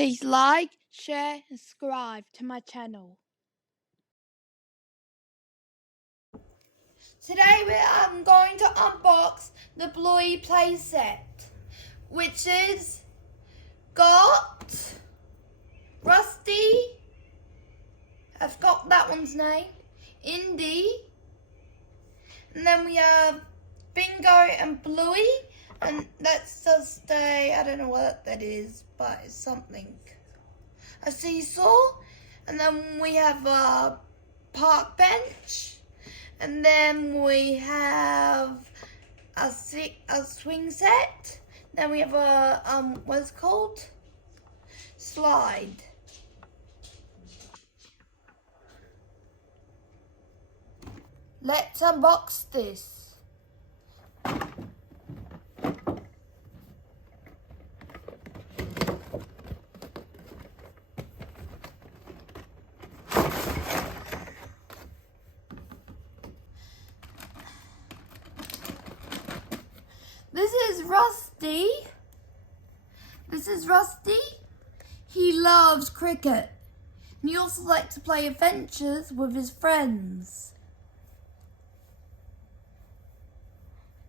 Please like, share and subscribe to my channel. Today I'm going to unbox the Bluey Playset, which is got Rusty, I've got that one's name, Indy, and then we have Bingo and Bluey, and that's just I don't know what that is, but it's something. A seesaw, and then we have a park bench, and then we have a swing set, then we have a what's it called? Slide. Let's unbox this. This is Rusty. He loves cricket. And he also likes to play adventures with his friends.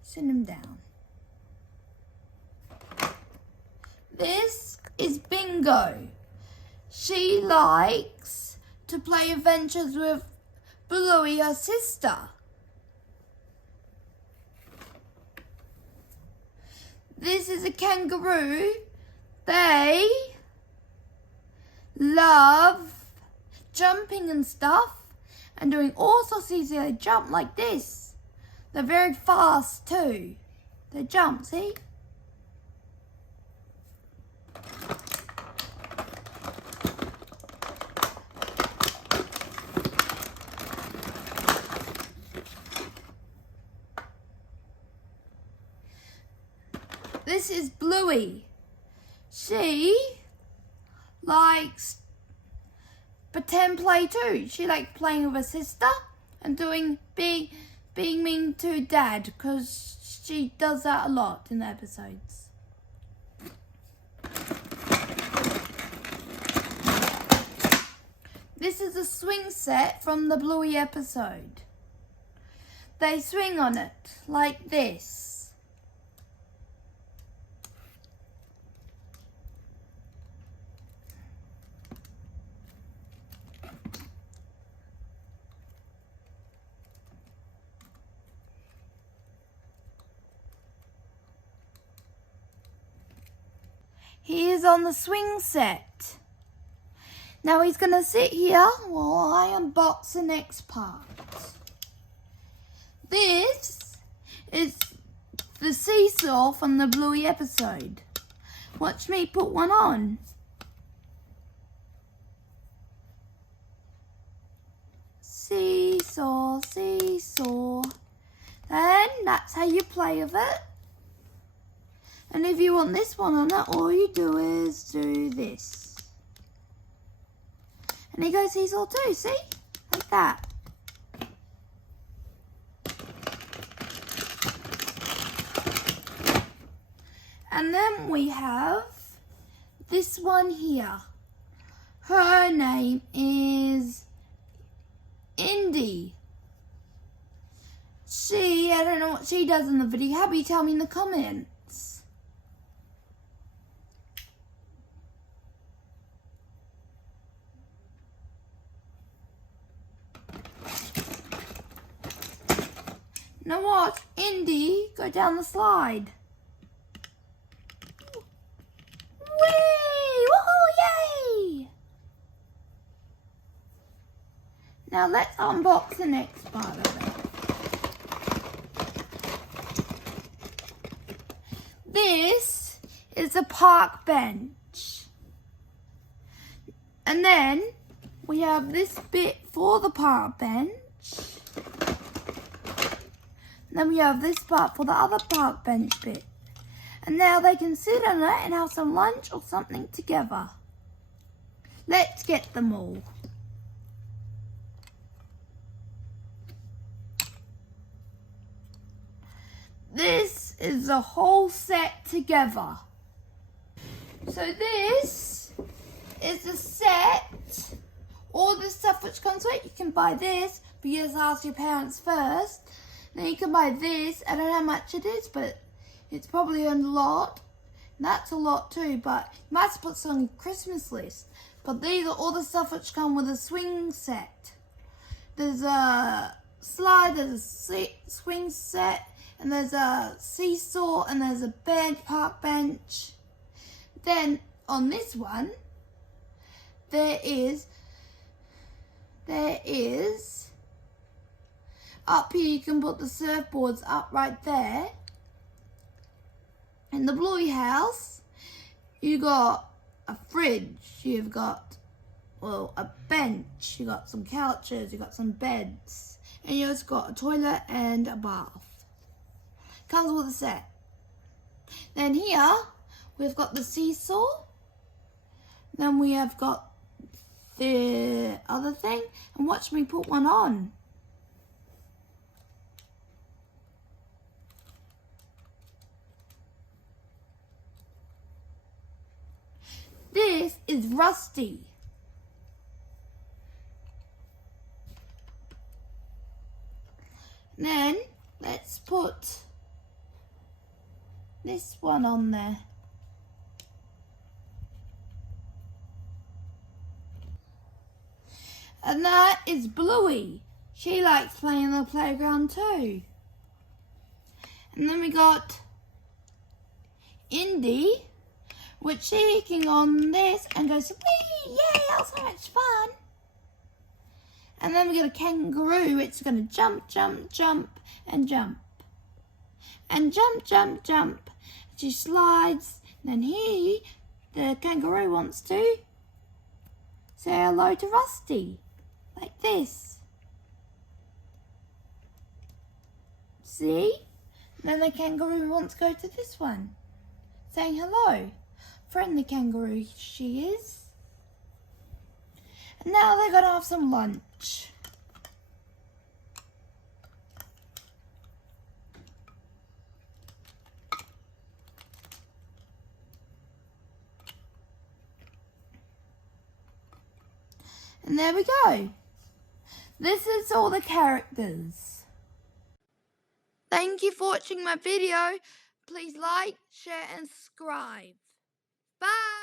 Sit him down. This is Bingo. She likes to play adventures with Bluey, her sister. This is a kangaroo. They love jumping and stuff and doing all sorts of things. They jump like this. They're very fast too. They jump, see? This is Bluey. She likes pretend play too. She likes playing with her sister and being mean to Dad, because she does that a lot in the episodes. This is a swing set from the Bluey episode. They swing on it like this. He is on the swing set. Now he's going to sit here while I unbox the next part. This is the seesaw from the Bluey episode. Watch me put one on. Seesaw, seesaw. Then that's how you play with it. And if you want this one on it, all you do is do this. And he goes seesaw too, see? Like that. And then we have this one here. Her name is Indy. I don't know what she does in the video. How about you tell me in the comments? Now watch Indy go down the slide. Whee! Woohoo! Yay! Now let's unbox the next part of it. This is a park bench. And then we have this bit for the park bench. Then we have this part for the other park bench bit. And now they can sit on it and have some lunch or something together. Let's get them all. This is the whole set together. So this is the set. All the stuff which comes with it. You can buy this, but you just ask your parents first. Then you can buy this. I don't know how much it is, but it's probably a lot. That's a lot too, but you might have to put some on your Christmas list. But these are all the stuff which come with a swing set. There's a slide, there's a swing set, and there's a seesaw, and there's a bench, park bench. Then on this one, there is up here you can put the surfboards up right there. In the Bluey house, you got a fridge, you've got, well, a bench, you got some couches, you got some beds, and you also got a toilet and a bath. Comes with a set. Then here, we've got the seesaw. Then we have got the other thing, and watch me put one on. This is Rusty. Then let's put this one on there. And that is Bluey. She likes playing on the playground too. And then we got Indy, which she can on this and goes, wee, yay, that was so much fun. And then we got a kangaroo, it's going to jump, jump, jump, and jump. And jump, jump, jump. She slides, and then the kangaroo wants to say hello to Rusty, like this. See? Then the kangaroo wants to go to this one, saying hello. Friendly kangaroo she is. And now they're going to have some lunch. And there we go. This is all the characters. Thank you for watching my video. Please like, share and subscribe. Bye.